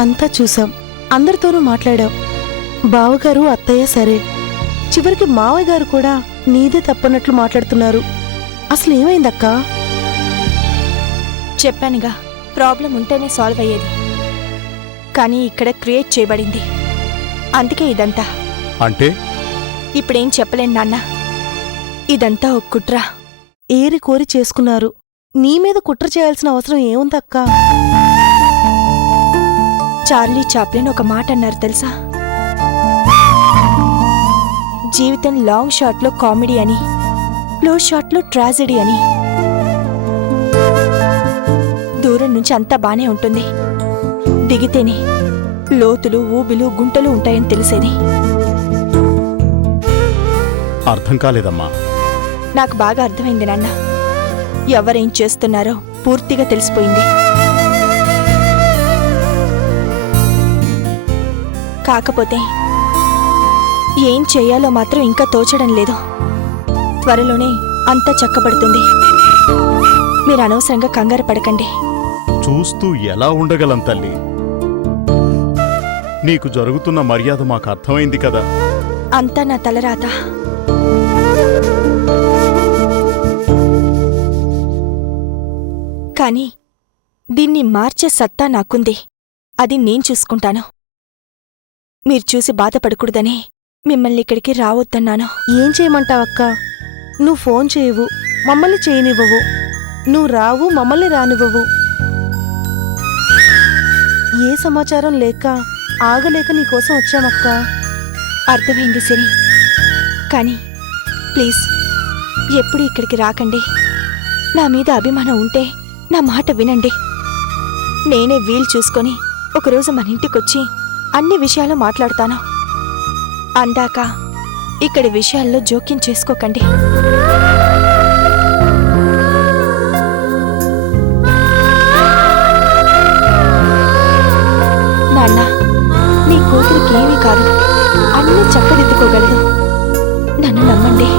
అంతా చూసాం, అందరితోనూ మాట్లాడాం. బావగారు అత్తయ్య సరే, చివరికి మావయ్య గారు కూడా నీదే తప్పన్నట్లు మాట్లాడుతున్నారు. అసలు ఏమైందక్కా? చెప్పానుగా, ప్రాబ్లం ఉంటేనే సాల్వ్ అయ్యేది, కానీ ఇక్కడ క్రియేట్ చేయబడింది. అందుకే ఇదంతా. అంటే ఇప్పుడేం చెప్పలేను నాన్న. ఇదంతా ఒక కుట్ర. ఏరి కోరి చేసుకున్నారు. నీ మీద కుట్ర చేయాల్సిన అవసరం ఏముందక్కా? చార్లీ చాప్లిన్ ఒక మాట అన్నారు తెలుసా? జీవితం లాంగ్ షాట్లో కామెడీ అని, క్లోజ్ షాట్లో ట్రాజెడీ అని. దూరం నుంచి అంతా బానే ఉంటుంది, దిగితేనే లోతులు, ఊబిలు, గుంటలు ఉంటాయని తెలిసేది. అర్థం కాలేదమ్మా. నాకు బాగా అర్థమైంది నాన్న. ఎవరేం చేస్తున్నారో పూర్తిగా తెలిసిపోయింది. కాకపోతే ఏం చెయ్యాలో మాత్రం ఇంకా తోచడం లేదు. త్వరలోనే అంతా చక్కబడుతుంది. మీరు అనవసరంగా కంగారు పడకండి. చూస్తూ ఎలా ఉండగలం తల్లి? నీకు జరుగుతున్న మర్యాద మాకు అర్థమైంది కదా. అంతా నా తలరాత. కానీ దీన్ని మార్చే సత్తా నాకుంది. అది నేను చూసుకుంటాను. మీరు చూసి బాధపడకూడదనే మిమ్మల్ని ఇక్కడికి రావద్దన్నాను. ఏం చేయమంటావక్కా? నువ్వు ఫోన్ చేయవు, మమ్మల్ని చేయనివ్వవు. నువ్వు రావు, మమ్మల్ని రానివ్వవు. ఏ సమాచారం లేక ఆగలేక నీకోసం వచ్చామక్కా. అర్థమైంది సిరి, కానీ ప్లీజ్ ఎప్పుడు ఇక్కడికి రాకండి. నా మీద అభిమానం ఉంటే నా మాట వినండి. నేనే వీలు చూసుకొని ఒకరోజు మన ఇంటికొచ్చి అన్ని విషయాలు మాట్లాడతాను. అందాక ఇక్కడి విషయాల్లో జోక్యం చేసుకోకండి. నాన్న, నీ కూతురికి ఏమీ కాదు, అన్నీ చక్కదిద్దుకోగలదు. నన్ను నమ్మండి.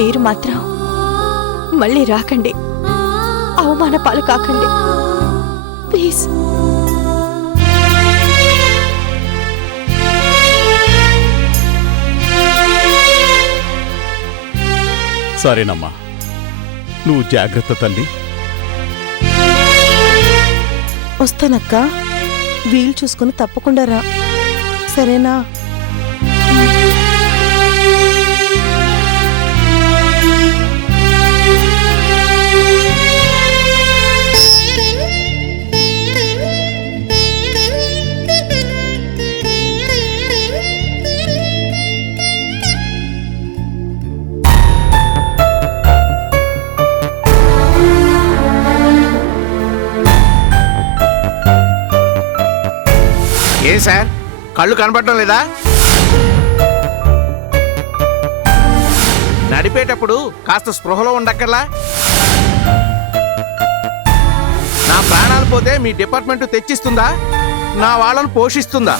మీరు మాత్రం మళ్ళీ రాకండి, అవమాన పాలు కాకండి ప్లీజ్. సరేనమ్మా, నువ్వు జాగ్రత్త తల్లి. వస్తానక్కా. వీలు చూసుకుని తప్పకుండా రా, సరేనా? ఏం సార్, కళ్ళు కనపడటం లేదా? నడిపేటప్పుడు కాస్త స్పృహలో ఉండక్కర్లా? నా ప్రాణాలు పోతే మీ డిపార్ట్మెంట్ తెచ్చిస్తుందా? నా వాళ్ళను పోషిస్తుందా?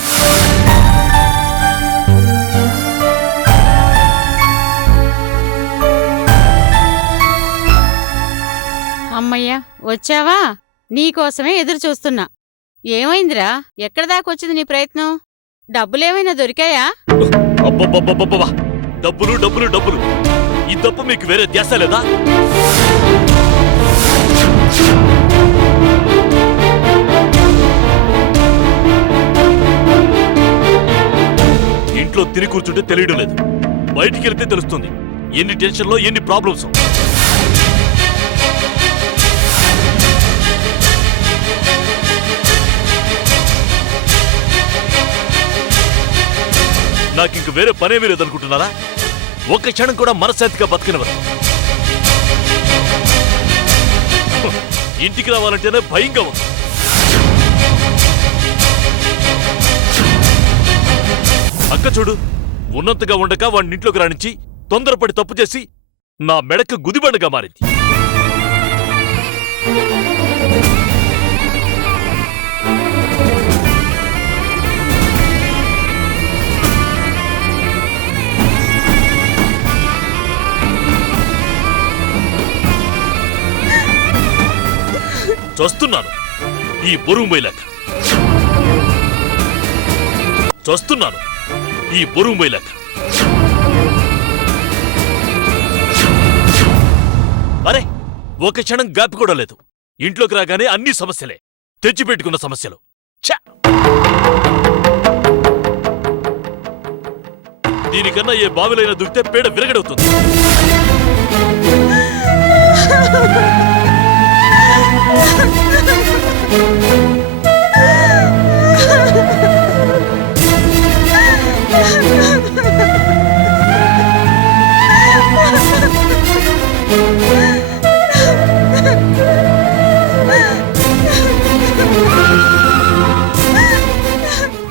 అమ్మయ్యా, వచ్చావా? నీకోసమే ఎదురు చూస్తున్నా. ఏమైందిరా? ఎక్కడ దాకొచ్చింది నీ ప్రయత్నం? డబ్బులేమైనా దొరికాయా? అబ్బబ్బబ్బబ్బబ్బా! డబ్బులు డబ్బులు డబ్బులు! ఈ తప్పు మీకు వేరే ధ్యాస లేదా? ఇంట్లో తిని కూర్చుంటే తెలియడం లేదు, బయటికి వెళ్తే తెలుస్తుంది ఎన్ని టెన్షన్లో, ఎన్ని ప్రాబ్లమ్స్. నాకింక వేరే పనేమీ లేదనుకుంటున్నారా? ఒక్క క్షణం కూడా మనశ్శాంతిగా బతికినవరు. ఇంటికి రావాలంటేనే భయంగా ఉంది. అక్క చూడు, ఉన్నంతగా ఉండక వాడిని ఇంట్లోకి రానిచ్చి తొందరపడి తప్పు చేసి నా మెడకు గుదిబండగా మారింది. చూస్తున్నాను ఈ బరువు మైలాక. చూస్తున్నాను ఈ బరువు మైలాక. అరే, ఒక క్షణం గాపి కూడా లేదు. ఇంట్లోకి రాగానే అన్ని సమస్యలే, తెచ్చిపెట్టుకున్న సమస్యలు. ఛ! దీనికన్నా ఏ బావిలైనా దూకితే పేడ విరగడవుతుంది.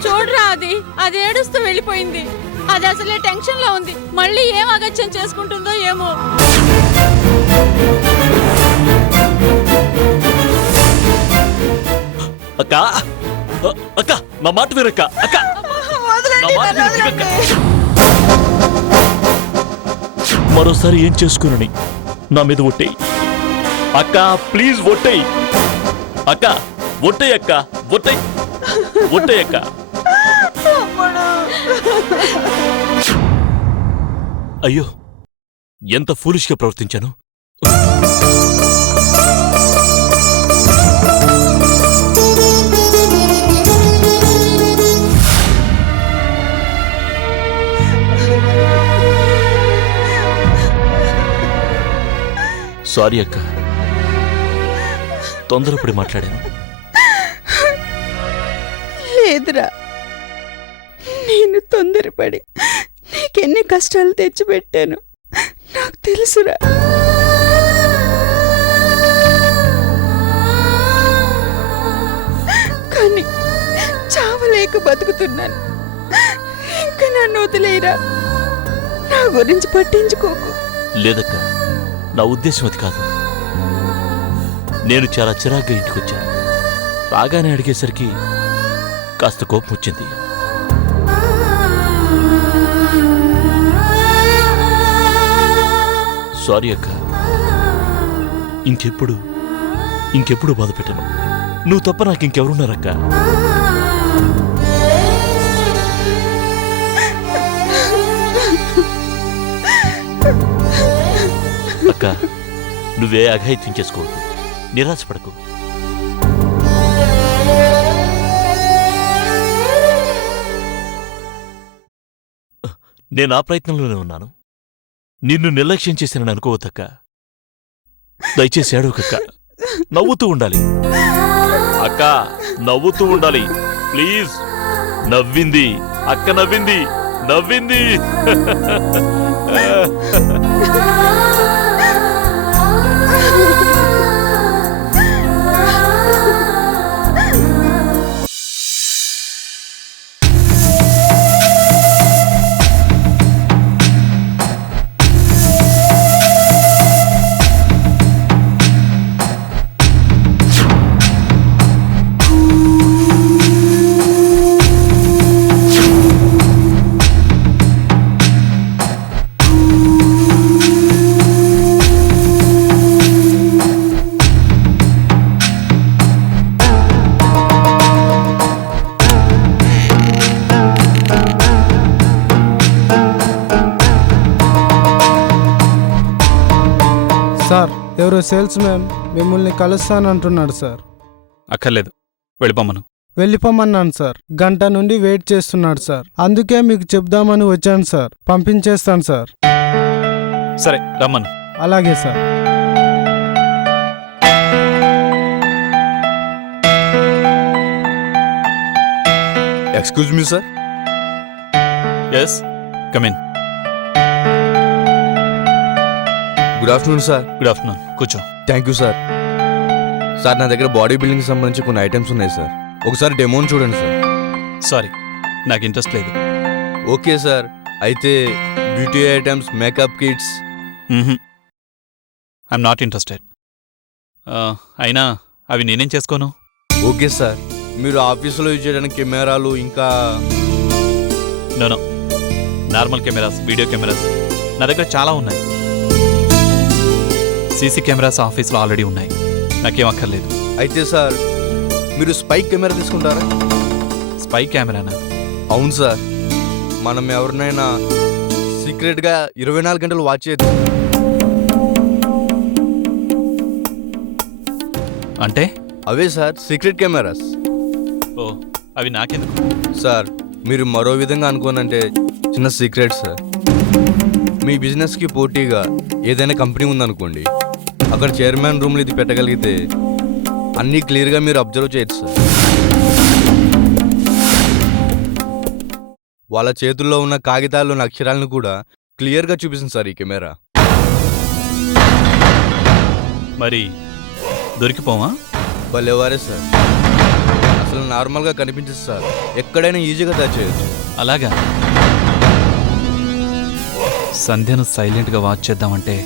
చూడరా, అది ఏడుస్తూ వెళ్ళిపోయింది. అది అసలే టెన్షన్ లో ఉంది. మళ్ళీ ఏం అగత్యం చేసుకుంటుందో ఏమో. అక్క, అక్క, నా మాట వినక్క. అక్క, నా మాట విను, అక్క. మరోసారి ఏం చేసుకునని నా మీద ఒట్టేయి అక్క. ప్లీజ్ ఒట్టేయి అక్క. ఒట్టేయి అక్క. ఒట్టేయి, ఒట్టేయి అక్క. అయ్యో, ఎంత ఫూలిష్గా ప్రవర్తించాను. సారీ అక్క, తొందరపడి మాట్లాడాను. లేదురా, నేను తొందరపడి నీకెన్ని కష్టాలు తెచ్చిపెట్టాను నాకు తెలుసురా. కానీ చావలేక బతుకుతున్నాను. ఇంకా నన్ను వదిలేరా, నా గురించి పట్టించుకోకు. లేదక్క, నా ఉద్దేశం అది కాదు. నేను చాలా చిరాగ్గా ఇంటికొచ్చాను. రాగానే అడిగేసరికి కాస్త కోపం వచ్చింది. సారీ అక్క. ఇంకెప్పుడు బాధ పెట్టను. నువ్వు తప్ప నాకు ఇంకెవరున్నారక్క? అక్క, నువ్వే అఘాయిత్యం చేసుకోవద్దు, నిరాశపడకు. నేను ఆ ప్రయత్నంలోనే ఉన్నాను. నిన్ను నిర్లక్ష్యం చేశానని అనుకోవద్దక్క. దయచేసి ఏడవకక్క. నవ్వుతూ ఉండాలి అక్క, నవ్వుతూ ఉండాలి ప్లీజ్. నవ్వింది అక్క, నవ్వింది, నవ్వింది. సార్, ఎవరో సేల్స్ మ్యాన్ మిమ్మల్ని కలుస్తానంటున్నాడు సార్. అక్కర్లేదు, వెళ్ళిపోమ్మను. వెళ్ళిపోమన్నాను సార్. గంట నుండి వెయిట్ చేస్తున్నాడు సార్. అందుకే మీకు చెప్దామని వచ్చాను సార్. పంపించేస్తాను సార్. సరే, రమ్మను. అలాగే sir. Excuse me sir. Yes, come in. Good afternoon sir. Good afternoon, కూర్చో. Thank you sir. సార్, నా దగ్గర బాడీ బిల్డింగ్కి సంబంధించి కొన్ని ఐటమ్స్ ఉన్నాయి సార్. ఒకసారి డెమోని చూడండి సార్. సారీ, నాకు ఇంట్రెస్ట్ లేదు. ఓకే సార్, అయితే beauty items, makeup kits. I'm not interested. అయినా అవి నేనేం చేసుకోను. ఓకే సార్, మీరు ఆఫీసులో యూజ్ చేయడానికి కెమెరాలు ఇంకా no, normal cameras, video cameras నా దగ్గర చాలా ఉన్నాయి. సీసీ కెమెరాస్ ఆఫీస్లో ఆల్రెడీ ఉన్నాయి, నాకేం అక్కర్లేదు. అయితే సార్ మీరు స్పై కెమెరా తీసుకుంటారా? స్పై కెమెరానా? అవును సార్, మనం ఎవరినైనా సీక్రెట్గా 24 గంటలు వాచ్ చేయొచ్చు. అంటే? అవే సార్ సీక్రెట్ కెమెరాస్. ఓ, అవి నాకెందుకు? సార్ మీరు మరో విధంగా అనుకోనంటే చిన్న సీక్రెట్ సార్. మీ బిజినెస్కి పోటీగా ఏదైనా కంపెనీ ఉందనుకోండి, అక్కడ చైర్మన్ రూమ్లో ఇది పెట్టగలిగితే అన్నీ క్లియర్గా మీరు అబ్జర్వ్ చేయొచ్చు సార్. వాళ్ళ చేతుల్లో ఉన్న కాగితాల్లోని అక్షరాలను కూడా క్లియర్గా చూపిస్తుంది సార్ ఈ కెమెరా. మరి దొరికిపోవా? భలేవారే సార్, అసలు నార్మల్గా కనిపించదు సార్, ఎక్కడైనా ఈజీగా టచ్ చేయొచ్చు. అలాగా? సంధ్యను సైలెంట్గా వాచ్ చేద్దామంటే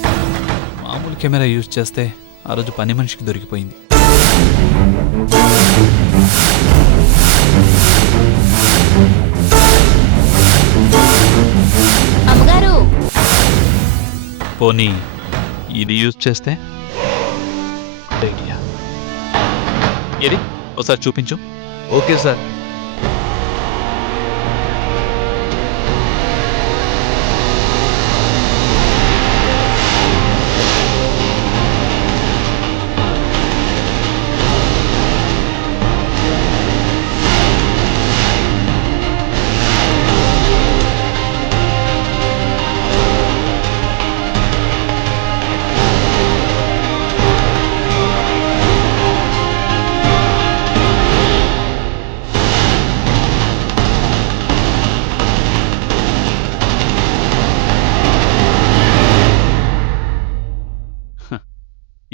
మామూలు కెమెరా యూజ్ చేస్తే ఆ రోజు పని మనిషికి దొరికిపోయింది. అమ్మగారు, పోనీ ఇది యూజ్ చేస్తే? ఐడియా. ఏది ఒకసారి చూపించు. Okay sir.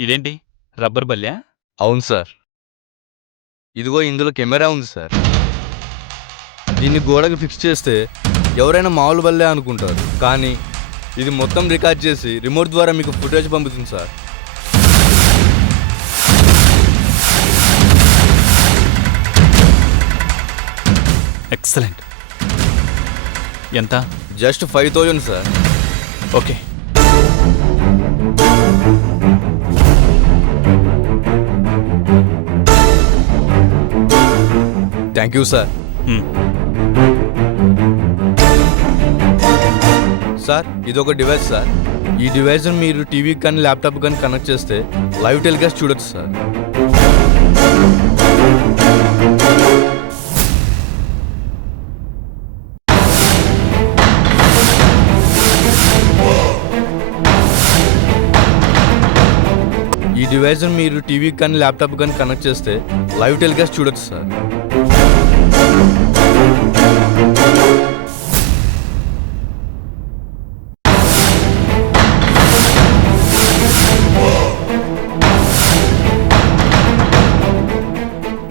ఇదేంటి, రబ్బర్ బల్లా? అవును సార్, ఇదిగో ఇందులో కెమెరా ఉంది సార్. దీన్ని గోడకు ఫిక్స్ చేస్తే ఎవరైనా మామూలు బల్లే అనుకుంటారు, కానీ ఇది మొత్తం రికార్డ్ చేసి రిమోట్ ద్వారా మీకు ఫుటేజ్ పంపుతుంది సార్. ఎక్సలెంట్. ఎంత? Just 5,000 sir. Okay. Thank you sir. Sir ఇదొక డివైస్ సార్. ఈ డివైస్ని మీరు టీవీకి కానీ ల్యాప్టాప్ కానీ కనెక్ట్ చేస్తే లైవ్ టెలికాస్ట్ చూడొచ్చు సార్. ఈ డివైస్ని మీరు టీవీకి కానీ ల్యాప్టాప్ కానీ కనెక్ట్ చేస్తే లైవ్ టెలికాస్ట్ చూడొచ్చు సార్.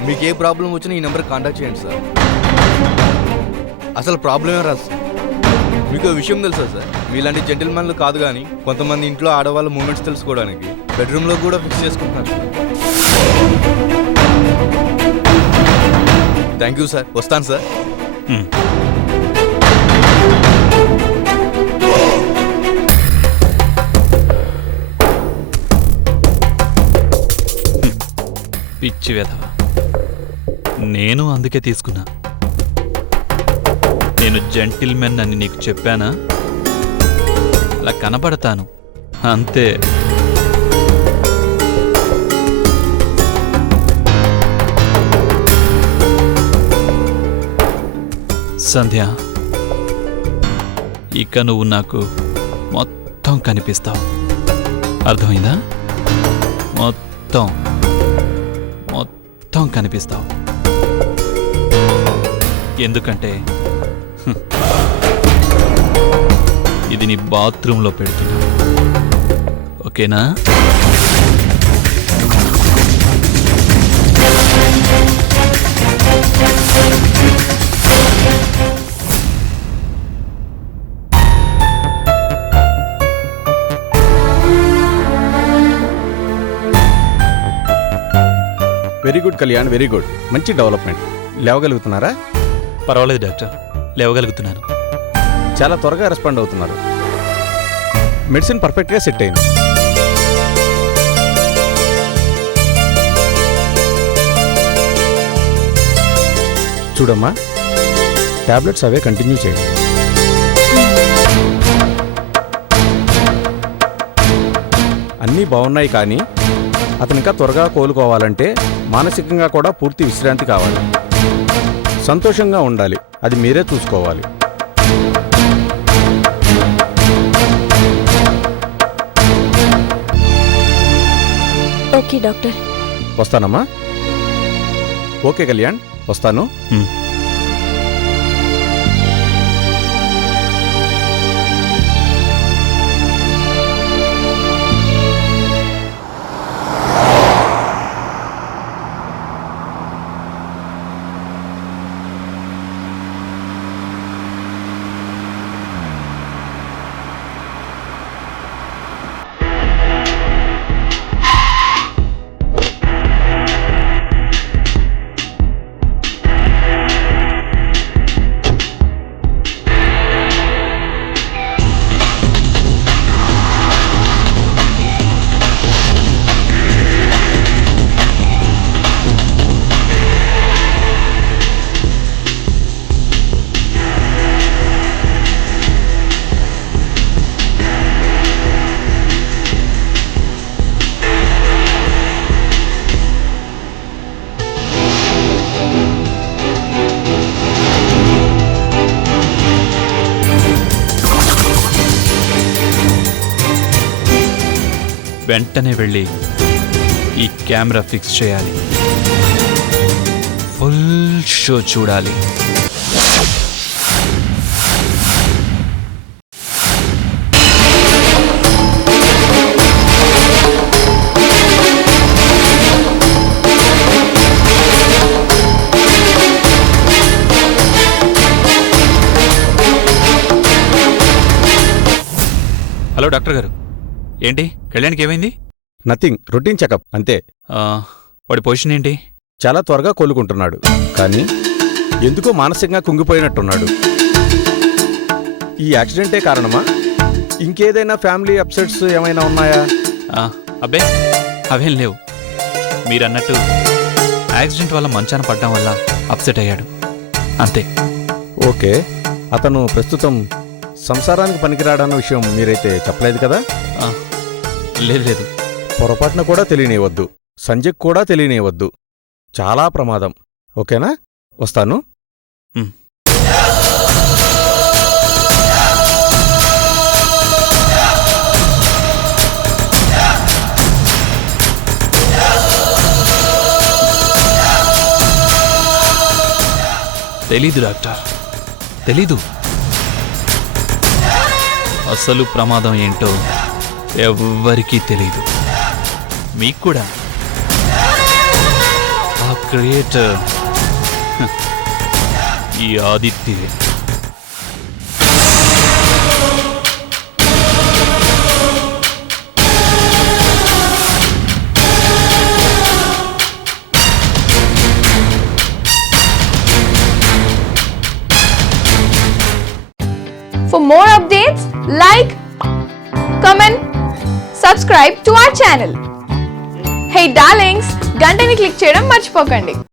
మీకు ఏ ప్రాబ్లం వచ్చినా ఈ నెంబర్ కాంటాక్ట్ చేయండి సార్. అసలు ప్రాబ్లమే రాదు సార్. మీకు విషయం తెలుసా సార్, మీలాంటి జెంటిల్మెన్లు కాదు కానీ కొంతమంది ఇంట్లో ఆడవాళ్ళ మూమెంట్స్ తెలుసుకోవడానికి బెడ్రూమ్లో కూడా ఫిక్స్ చేసుకుంటున్నారు సార్. థ్యాంక్ యూ సార్, వస్తాను సార్. పిచ్చి వెధవ, నేను అందుకే తీసుకున్నా. నేను జెంటిల్మెన్ అని నీకు చెప్పానా? అలా కనబడతాను అంతే. సంధ్య, ఇక నువ్వు నాకు మొత్తం కనిపిస్తావు, అర్థమైందా? మొత్తం మొత్తం కనిపిస్తావు. ఎందుకంటే ఇది నీ బాత్రూంలో పెడుతున్నా, ఓకేనా? Very good Kalyan, very good. మంచి డెవలప్మెంట్. లేవగలుగుతున్నారా? పర్వాలేదు డాక్టర్, లేవగలుగుతున్నాను. చాలా త్వరగా రెస్పాండ్ అవుతున్నారు. మెడిసిన్ పర్ఫెక్ట్గా సెట్ అయింది. చూడమ్మా, టాబ్లెట్స్ అవే కంటిన్యూ చేయండి. అన్నీ బాగున్నాయి, కానీ అతను ఇంకా త్వరగా కోలుకోవాలంటే మానసికంగా కూడా పూర్తి విశ్రాంతి కావాలి. సంతోషంగా ఉండాలి, అది మీరే చూసుకోవాలి. Okay doctor. వస్తానమ్మా. ఓకే కళ్యాణ్, వస్తాను. వెంటనే వెళ్ళి ఈ కెమెరా ఫిక్స్ చేయాలి. ఫుల్ షో చూడాలి. హలో డాక్టర్ గారు, ఏంటి కళ్యాణ్కి ఏమైంది? నథింగ్, రొటీన్ చెకప్ అంతే. వాడి పొజిషన్ ఏంటి? చాలా త్వరగా కోలుకుంటున్నాడు, కానీ ఎందుకో మానసికంగా కుంగిపోయినట్టున్నాడు. ఈ యాక్సిడెంటే కారణమా? ఇంకేదైనా ఫ్యామిలీ అప్సెట్స్ ఏమైనా ఉన్నాయా? అబ్బే, అవేం లేవు. మీరన్నట్టు యాక్సిడెంట్ వల్ల మంచాన పడ్డం వల్ల అప్సెట్ అయ్యాడు, అంతే. ఓకే, అతను ప్రస్తుతం సంసారానికి పనికిరాడన్న విషయం మీరైతే చెప్పలేదు కదా? లేదు. పొరపాటున కూడా తెలియనివ్వద్దు, సంజయ్ కూడా తెలియనివ్వద్దు. చాలా ప్రమాదం. ఓకేనా? వస్తాను. తెలీదు డాక్టర్, తెలీదు. అసలు ప్రమాదం ఏంటో ఎవ్వరికీ తెలీదు, మీకు కూడా. ఆ క్రియేటర్ ఈ ఆదిత్యే. For more updates, like, comment, subscribe to our channel. Hey darlings, గంటని click చేయడం మర్చిపోకండి.